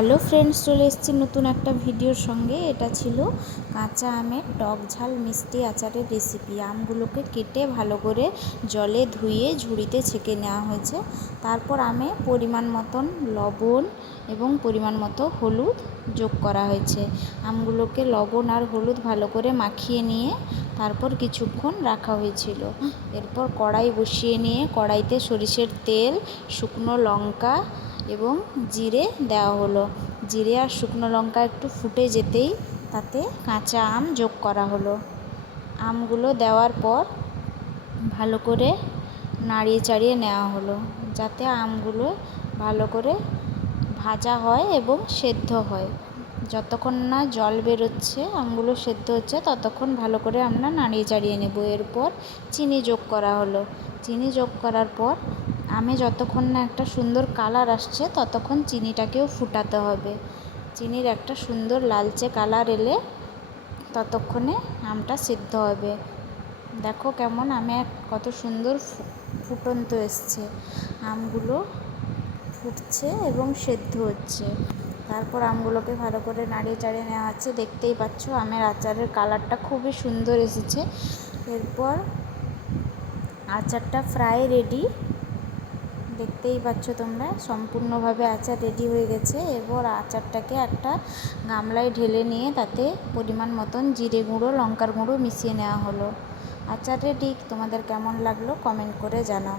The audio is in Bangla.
হ্যালো ফ্রেন্ডস, চলে এসেছি নতুন একটা ভিডিওর সঙ্গে। এটা ছিল কাঁচা আমের টক ঝাল মিষ্টি আচারের রেসিপি আমগুলোকে কেটে ভালো করে জলে ধুয়ে ঝুড়িতে ছেঁকে নেওয়া হয়েছে। তারপর আমে পরিমাণ মতন লবণ এবং পরিমাণ মতো হলুদ যোগ করা হয়েছে। আমগুলোকে লবণ আর হলুদ ভালো করে মাখিয়ে নিয়ে তারপর কিছুক্ষণ রাখা হয়েছিল। এরপর কড়াই বসিয়ে নিয়ে কড়াইতে সরিষের তেল, শুকনো লঙ্কা এবং জিরে দেওয়া হলো। জিরে আর শুকনো লঙ্কা একটু ফুটে যেতেই তাতে কাঁচা আম যোগ করা হলো। আমগুলো দেওয়ার পর ভালো করে নাড়িয়ে চাড়িয়ে নেওয়া হলো, যাতে আমগুলো ভালো করে ভাজা হয় এবং সেদ্ধ হয়। যতক্ষণ না জল বেরোচ্ছে, আমগুলো সেদ্ধ হচ্ছে, ততক্ষণ ভালো করে আমরা নাড়িয়ে চাড়িয়ে নেব। এরপর চিনি যোগ করা হলো। চিনি যোগ করার পর আমে যতক্ষণ না একটা সুন্দর কালার আসছে, ততক্ষণ চিনিটাকেও ফুটাতে হবে। চিনির একটা সুন্দর লালচে কালার এলে ততক্ষণে আমটা সিদ্ধ হবে। দেখো কেমন আমে কত সুন্দর ফুটন্ত এসছে। আমগুলো ফুটছে এবং সেদ্ধ হচ্ছে। তারপর আমগুলোকে ভালো করে নাড়িয়ে চাড়িয়ে নেওয়া হচ্ছে। দেখতেই পাচ্ছ আমের আচারের কালারটা খুবই সুন্দর এসেছে। এরপর আচারটা ফ্রাই রেডি। দেখতেই পাচ্ছ তোমরা, সম্পূর্ণভাবে আচার রেডি হয়ে গেছে। এরপর আচারটাকে একটা গামলায় ঢেলে নিয়ে তাতে পরিমাণ মতন জিরে গুঁড়ো, লঙ্কার গুঁড়ো মিশিয়ে নেওয়া হলো। আচার রেডি তোমাদের কেমন লাগল কমেন্ট করে জানাও।